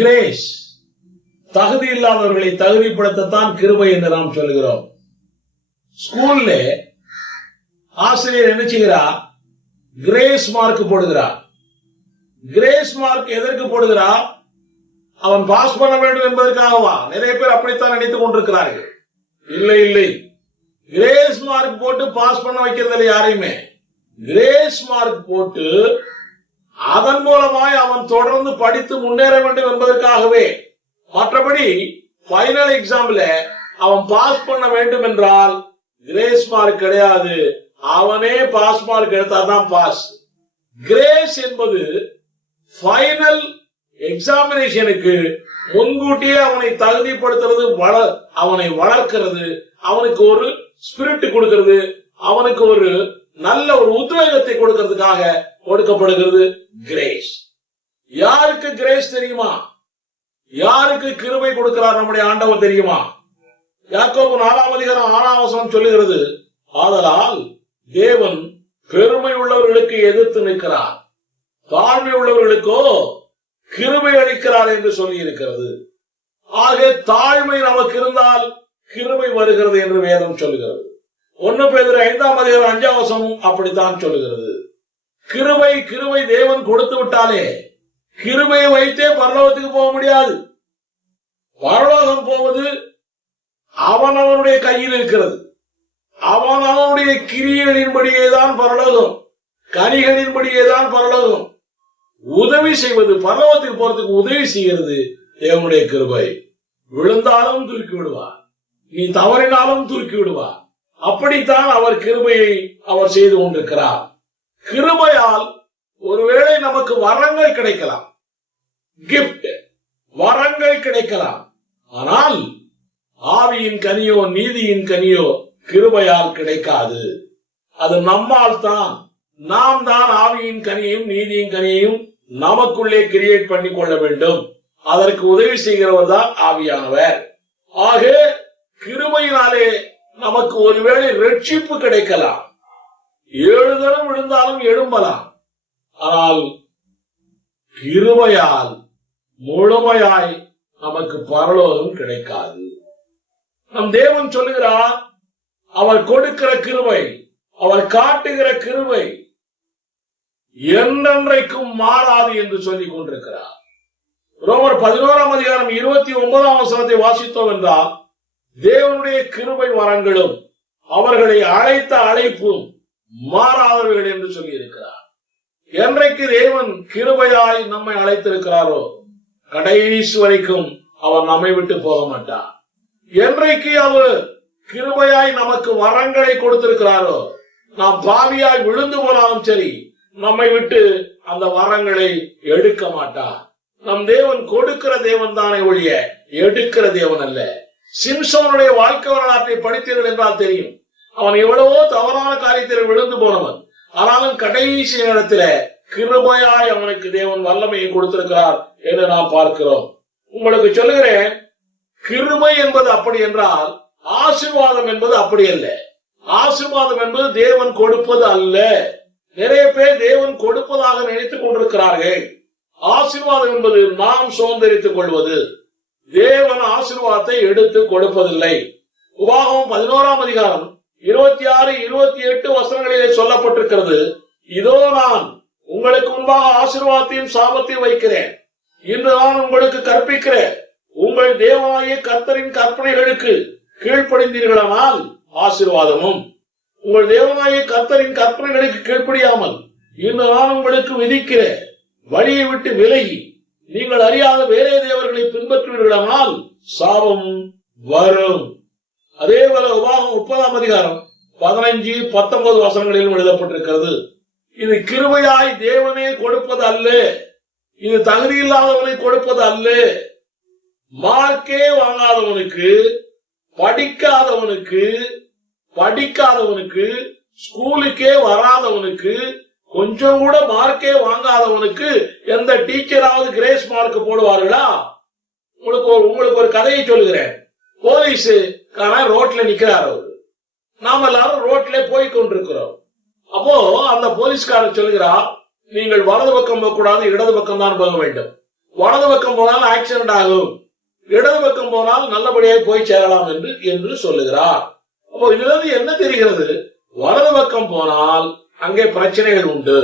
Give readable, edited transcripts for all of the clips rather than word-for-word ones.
Grace. தகுதி இல்லாதவர்களை தகுதிப்படுத்தத்தான் கிருபை என்று நாம் சொல்லுகிறோம். ஸ்கூல்ல ஆசிரியர் என்ன செய்கிறார்? கிரேஸ் மார்க் போடுகிறார். கிரேஸ் மார்க் எதற்கு போடுகிறார்? அவன் பாஸ் பண்ண வேண்டும் என்பதற்காகவா? நிறைய பேர் அப்படித்தான் நினைத்துக் கொண்டிருக்கிறார்கள். இல்லை இல்லை, கிரேஸ் மார்க் போட்டு பாஸ் பண்ண வைக்கிறது யாரையுமே. கிரேஸ் மார்க் போட்டு அதன் மூலமாய் அவன் தொடர்ந்து படித்து முன்னேற வேண்டும் என்பதற்காகவே. மற்றபடி பைனல் எக்ஸாம்ல அவன் பாஸ் பண்ண வேண்டும் என்றால் கிரேஸ் மார்க் கிடையாது. அவனே பாஸ் மார்க் எடுத்தாதான் பாஸ். கிரேஸ் என்பது பைனல் எக்ஸாமினேஷனுக்கு முன்கூட்டியே அவனை தகுதிப்படுத்துறது, அவனை வளர்க்கிறது, அவனுக்கு ஒரு ஸ்பிரிட் கொடுக்கிறது, அவனுக்கு ஒரு நல்ல ஒரு உத்வேகத்தை கொடுக்கிறதுக்காக கொடுக்கப்படுகிறது கிரேஸ். யாருக்கு கிரேஸ் தெரியுமா? யாருக்கு கிருபை கொடுக்கிறார் நம்முடைய ஆண்டவர் தெரியுமா? யாக்கோபு 4:6 சொல்லுகிறது, ஆதலால் தேவன் பெருமை உள்ளவர்களுக்கு எதிர்த்து நிற்கிறார், தாழ்மை உள்ளவர்களுக்கோ கிருபை அளிக்கிறார் என்று சொல்லி இருக்கிறது. ஆக தாழ்மை நமக்கு இருந்தால் கிருபை வருகிறது என்று வேதம் சொல்லுகிறது. 1 பேதுரு 5:5 அப்படித்தான் சொல்லுகிறது. கிருபை தேவன் கொடுத்து விட்டாலே கிருபையை வைத்தே பரலோகத்துக்கு போக முடியாது. பரலோகம் போவது அவனவனுடைய கையில் இருக்கிறது. அவனவனுடைய கிரியைகளின்படியேதான் பரலோகம், கனிகளின்படியேதான் பரலோகம். உதவி செய்வது, பரலோகத்துக்கு போறதுக்கு உதவி செய்கிறது தேவனுடைய கிருபை. விழுந்தாலும் தூக்கி விடுவார், நீ தவறினாலும் தூக்கி விடுவார். அப்படித்தான் அவர் கிருபையை அவர் செய்து கொண்டிருக்கிறார். கிருபையால் ஒருவேளை நமக்கு வரங்கள் கிடைக்கலாம், கிஃப்ட் வரங்கள் கிடைக்கலாம். ஆனால் ஆவியின் கனியோ நீதியின் கனியோ கிருபையால் கிடைக்காது. அது நம்மால் தான். நாம் தான் ஆவியின் கனியையும் நீதியின் கனியையும் நமக்குள்ளே கிரியேட் பண்ணி கொள்ள வேண்டும். அதற்கு உதவி செய்கிறவர் தான் ஆவியானவர். ஆக கிருபையினாலே நமக்கு ஒருவேளை ரட்சிப்பு கிடைக்கலாம், 7 தரம் விழுந்தாலும் எழும்பலாம். ஆனால் கிருபையால் முழுமையாய் நமக்கு பரலோகம் கிடைக்காது. நம் தேவன் சொல்லுகிறார், அவர் கொடுக்கிற கிருபை, அவர் காட்டுகிற கிருபை என்றென்றைக்கும் மாறாது என்று சொல்லிக் கொண்டிருக்கிறார். ரோமர் 11:29 வாசித்தோம் என்றால், தேவனுடைய கிருபை வரங்களும் அவர்களை அழைத்த அழைப்பும் மாறாதவர்கள் என்று சொல்லி இருக்கிறார். என்றைக்கு தேவன் கிருபையாய் நம்மை அழைத்திருக்கிறாரோ கடைசி வரைக்கும் அவர் நம்மை விட்டு போக மாட்டார். என்றைக்கு அவர் கிருபையாய் நமக்கு வரங்களை கொடுத்திருக்கிறாரோ, நாம் பாவியாய் விழுந்து போனாலும் சரி நம்மை விட்டு அந்த வரங்களை எடுக்க மாட்டார். நம் தேவன் கொடுக்கிற தேவன் தானே ஒழிய எடுக்கிற தேவன் அல்ல. சிம்சோனுடைய வாழ்க்கை வரலாற்றை படித்தீர்கள் என்றால் தெரியும். அவன் எவ்வளவோ தவறான காரியத்தில் விழுந்து போனவன். ஆனாலும் கடைசி நேரத்தில் கிருபையாய் அவனுக்கு தேவன் வல்லமையை கொடுத்திருக்கிறார் என்று நாம் பார்க்கிறோம். உங்களுக்கு சொல்லுகிறேன், கிருபை என்பது அப்படி என்றால் ஆசீர்வாதம் என்பது அப்படி அல்ல. ஆசீர்வாதம் என்பது தேவன் கொடுப்பது அல்ல. நிறைய பேர் தேவன் கொடுப்பதாக நினைத்துக் கொண்டிருக்கிறார்கள். ஆசீர்வாதம் என்பது நாம் சுதந்திரித்துக் கொள்வது. தேவன் ஆசீர்வாதத்தை எடுத்து கொடுப்பதில்லை. உபாகமம் 11:26-28 சொல்லப்பட்டிருக்கிறது, இதோ நான் உங்களுக்கு முன்பாக ஆசீர்வாதத்தையும் சாபத்தையும் வைக்கிறேன். இன்று நான் உங்களுக்கு கற்பிக்கிறேன். உங்கள் தேவனாகிய கர்த்தரின் கற்பனைகளுக்கு கீழ்ப்படிந்தீர்களானால் ஆசீர்வாதமும், உங்கள் தேவனாகிய கர்த்தரின் கற்பனைகளுக்கு கீழ்ப்படியாமல் இன்று நான் உங்களுக்கு விதிக்கிற வழியை விட்டு விலகி நீங்கள் அறியாத வேறே தேவர்களை பின்பற்றுவீர்களானால் சாபம் வரும். அதே போல உபாகமம் 30:15-19 எழுதப்பட்டிருக்கிறது. இது கிருபையாய் தேவனே கொடுப்பது அல்ல, இது தகுதி இல்லாதவனை கொடுப்பது அல்ல. மார்க்கே வாங்காதவனுக்கு, படிக்காதவனுக்கு, ஸ்கூலுக்கே வராதவனுக்கு, கொஞ்சம் கூட மார்க்கே வாங்காதவனுக்கு எந்த டீச்சராவது கிரேஸ் மார்க் போடுவார்களா? உங்களுக்கு ஒரு கதையை சொல்லுகிறேன். போலீஸ் ரோட்ல நிக்கிறார். நாம எல்லாரும் ரோட்ல போய் கொண்டிருக்கிறோம். அப்போ அந்த போலீஸ்காரர் சொல்லுகிறார், நீங்கள் வலது பக்கம் போக கூடாது, இடது பக்கம் தான் போக வேண்டும். வலது பக்கம் போனால் ஆக்சிடென்ட் ஆகும், இடது பக்கம் போனால் நல்லபடியாக போய் சேரலாம் என்று சொல்லுகிறார். அப்போ இதிலிருந்து என்ன தெரிகிறது? வலது பக்கம் போனால் அங்கே பிரச்சனைகள் உண்டு,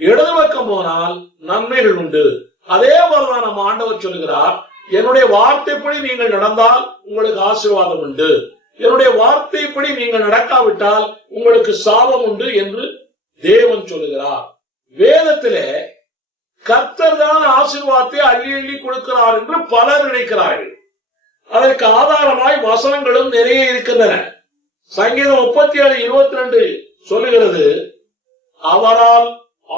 இடது பக்கம் போனால் நன்மைகள் உண்டு. அதே போலதான் நம்ம ஆண்டவர் சொல்லுகிறார், என்னுடைய வார்த்தைப்படி நீங்கள் நடந்தால் உங்களுக்கு ஆசீர்வாதம் உண்டு, என்னுடைய வார்த்தைப்படி நீங்கள் நடக்காவிட்டால் உங்களுக்கு சாபம் உண்டு என்று தேவன் சொல்லுகிறார். வேதத்திலே கர்த்தர் தான் ஆசீர்வாதத்தை அள்ளி அள்ளி கொடுக்கிறார் என்று பலர் நினைக்கிறார்கள். அதற்கு ஆதாரமாய் வசனங்களும் நிறைய இருக்கின்றன. சங்கீதம் 37:22 சொல்லுகிறது, அவரால்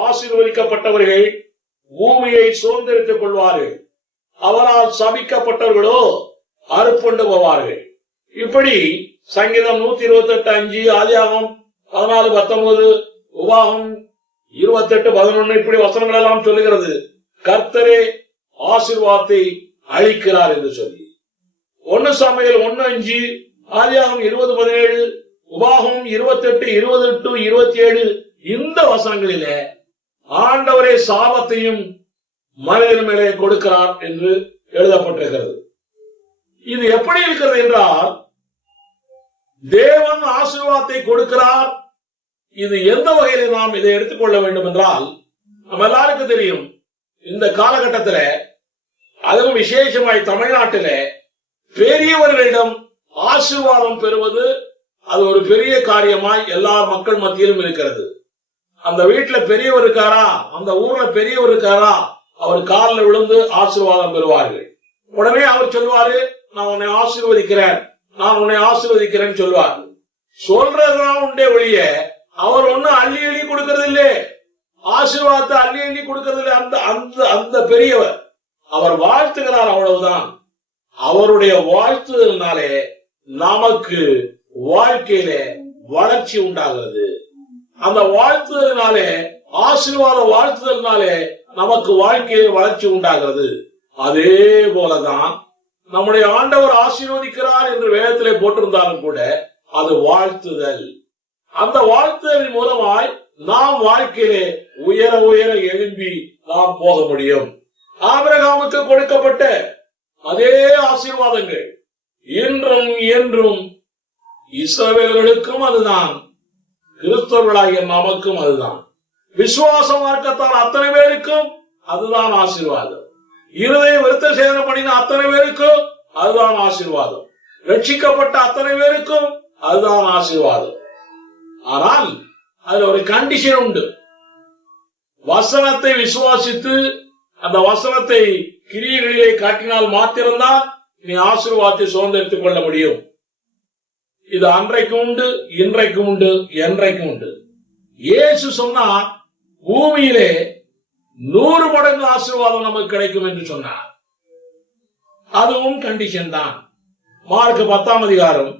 ஆசீர்வதிக்கப்பட்டவர்கள் பூமியை சுதந்திரித்துக் கொள்வார்கள், அவரால் சபிக்கப்பட்டவர்களோ அறுப்புண்டு போவார்கள். இப்படி சங்கீதம் 128:5, ஆதியாகமம் 14:19, உபாகம் 28:11 இப்படி வசனங்கள் எல்லாம் சொல்லுகிறது கர்த்தரே ஆசீர்வாதத்தை அளிக்கிறார் என்று சொல்லி. 1 சாமுவேல் 1:5, ஆதியாகமம் 20:17, உபாகம் 28:20-27 இந்த வசனங்களிலே ஆண்டவரே சாபத்தையும் மனிதன் மேலே கொடுக்கிறார் என்று எழுதப்பட்டிருக்கிறது. இது எப்படி இருக்கிறது என்றால், தேவன் ஆசீர்வாதத்தை கொடுக்கிறார். இது எந்த வகையில் நாம் இதை எடுத்துக்கொள்ள வேண்டும் என்றால், நம்ம எல்லாருக்கும் தெரியும், இந்த காலகட்டத்தில் அதுவும் விசேஷமாய் தமிழ்நாட்டில் பெரியவர்களிடம் ஆசீர்வாதம் பெறுவது அது ஒரு பெரிய காரியமாய் எல்லா மக்கள் மத்தியிலும் இருக்கிறது. அந்த வீட்டுல பெரியவர் இருக்காரா, அந்த ஊர்ல பெரியவர் இருக்காரா, அவர் காலில் விழுந்து ஆசீர்வாதம் பெறுவார்கள். உடனே அவர் சொல்வாரு, நான் உன்னை ஆசீர்வதிக்கிறேன், நான் உன்னை ஆசீர்வதிக்கிறேன் சொல்வார். சொல்றதுதான் உண்டே ஒழிய அவர் ஒன்னும் அள்ளி அள்ளி கொடுக்கறது இல்லையே, ஆசீர்வாதத்தை அள்ளி அள்ளி கொடுக்கறது இல்லை. அந்த பெரியவர் அவர் வாழ்த்துகிறார், அவ்வளவுதான். அவருடைய வாழ்த்துதலினாலே நமக்கு வாழ்க்கையில வளர்ச்சி உண்டாகிறது. அந்த வாழ்த்துதலினாலே, ஆசீர்வாத வாழ்த்துதலினாலே நமக்கு வாழ்க்கையில வளர்ச்சி உண்டாகிறது. அதே போலதான் நம்முடைய ஆண்டவர் ஆசீர்வதிக்கிறார் என்று வேதத்திலே போட்டிருந்தாலும் கூட அது வாழ்த்துதல். அந்த வாழ்த்துதலின் மூலமாய் நாம் வாழ்க்கையிலே உயர உயர எழும்பி நாம் போக முடியும். ஆபிரகாமுக்கு கொடுக்கப்பட்ட அதே ஆசீர்வாதங்கள் இன்றும் என்றும் இஸ்ரவேலர்களுக்கும் அதுதான், கிறிஸ்தவர்களாகிய நமக்கும் அதுதான். விசுவாச மார்க்கத்தால் அத்தனை பேருக்கும் அதுதான் ஆசீர்வாதம். இருதய விருத்த சேதனம் பண்ணின அத்தனை பேருக்கும் அதுதான் ஆசீர்வாதம். ரட்சிக்கப்பட்ட அத்தனை பேருக்கும் அதுதான் ஆசீர்வாதம். ஆனால் அதுல ஒரு கண்டிஷன் உண்டு. வசனத்தை விசுவாசித்து அந்த வசனத்தை கிரியைகளிலே காட்டினால் மாத்திரம்தான் நீ ஆசீர்வாதத்தை சுதந்திரித்துக் கொள்ள முடியும். இது அன்றைக்கும் உண்டு, இன்றைக்கும் உண்டு, என்றைக்கும் உண்டு. இயேசு சொன்னா பூமியிலே 100 மடங்கு ஆசீர்வாதம் நமக்கு கிடைக்கும் என்று சொன்னார். அதுவும் கண்டிஷன் தான். மார்க் 10:29,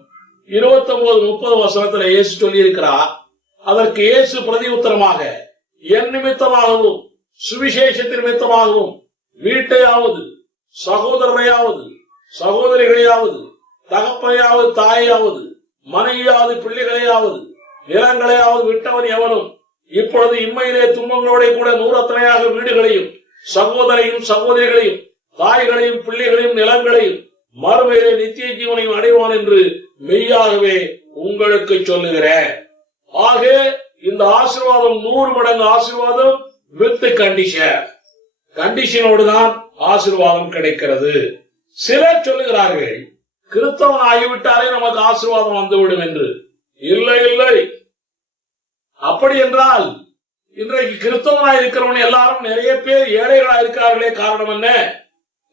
30 வசனத்துல இயேசு சொல்லி இருக்கிறார். அதற்கு இயேசு பிரதி உத்தரமாக, என் நிமித்தமாகவும் சுவிசேஷத்தின் நிமித்தமாகவும் வீட்டையாவது சகோதரரையாவது சகோதரிகளையாவது தகப்பனையாவது தாயாவது மனைவியாவது பிள்ளைகளையாவது நிலங்களையாவது விட்டவன் எவனும் இப்பொழுது இம்மையிலே துன்பங்களோட கூட 100 வீடுகளையும் சகோதரையும் சகோதரிகளையும் தாய்களையும் பிள்ளைகளையும் நிலங்களையும் மறுமையிலே நித்திய ஜீவனையும் அடைவான் என்று மெய்யாகவே உங்களுக்கு சொல்லுகிறேன். ஆக இந்த ஆசீர்வாதம் 100 மடங்கு ஆசீர்வாதம் வித் கண்டிஷனோடு தான் ஆசீர்வாதம் கிடைக்கிறது. சிலர் சொல்லுகிறார்கள், கிறிஸ்தவன் ஆகிவிட்டாலே நமக்கு ஆசீர்வாதம் வந்துவிடும் என்று. இல்லை இல்லை, அப்படி என்றால் இன்றைக்கு கிறிஸ்தவனாய் இருக்கிறவன் எல்லாரும் நிறைய பேர் ஏழைகளா இருக்கிறார்களே. காரணம் என்ன?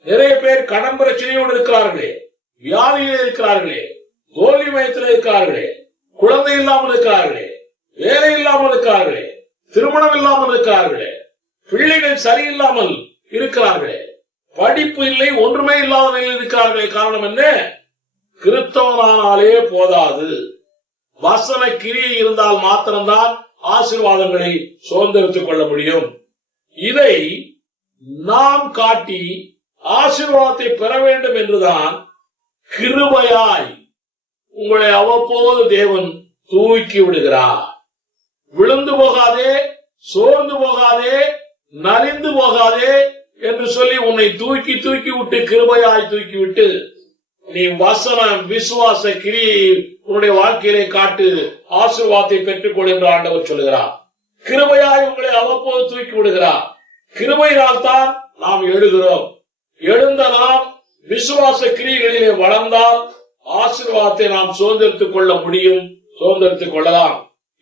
நிறைய பேர் கடன் பிரச்சனையோடு இருக்கிறார்களே, வியாதியில் இருக்கிறார்களே, தோல்வி மயத்தில் இருக்கிறார்களே, குழந்தை இல்லாமல் இருக்கிறார்களே, வேலை இல்லாமல் இருக்கிறார்களே, திருமணம் இல்லாமல் இருக்கிறார்களே, பிள்ளைகள் சரியில்லாமல் இருக்கிறார்களே, படிப்பு இல்லை, ஒன்றுமே இல்லாத நிலையில் இருக்கிறார்களே. காரணம் என்ன? கிறிஸ்தவனானாலே போதாது, வசன கிரியை இருந்தால் மாத்திரம்தான் ஆசீர்வாதங்களை சுதந்திரித்துக் கொள்ள முடியும். இதை நாம் காட்டி ஆசீர்வாதத்தை பெற வேண்டும் என்றுதான் கிருபையாய் உங்களை அவ்வப்போது தேவன் தூக்கி விடுகிறார். விழுந்து போகாதே, சோர்ந்து போகாதே, நலிந்து போகாதே என்று சொல்லி உன்னை தூக்கி தூக்கி விட்டு, கிருபையாய் தூக்கி விட்டு, நீ வசனம் விசுவாச கிரியை உன்னுடைய வாழ்க்கையிலே காட்டு, ஆசீர்வாதத்தை பெற்றுக்கொள் என்று ஆண்டவர் சொல்லுகிறார். கிருபையாய் உங்களை அவ்வப்போது தூக்கி விடுகிறார். கிருபையினால் தான் நாம் எழுகிறோம். எழுந்த நாம் விசுவாச கிரியைகளிலே வளர்ந்தால் ஆசீர்வாதத்தை நாம் சுதந்திரித்துக் கொள்ள முடியும், சுதந்திரித்துக் கொள்ளலாம்.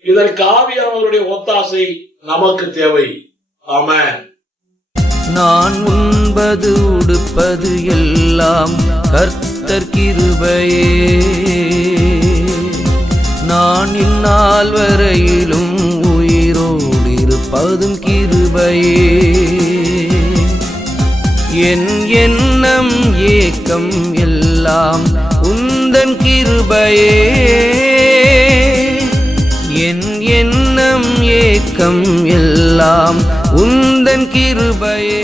இதற்கு ஆவியானவருடைய ஒத்தாசை நமக்கு தேவை. ஆமென். நான் உண்பது உடுப்பது எல்லாம் கர்த்தர் கிருபையே, நான் இந்நாள் வரையிலும் உயிரோடு இருப்பதும் கிருபையே. என் எண்ணம் ஏக்கம் எல்லாம் உந்தன் கிருபையே, என் எண்ணம் ஏக்கம் எல்லாம் உந்தன் கிருபையே.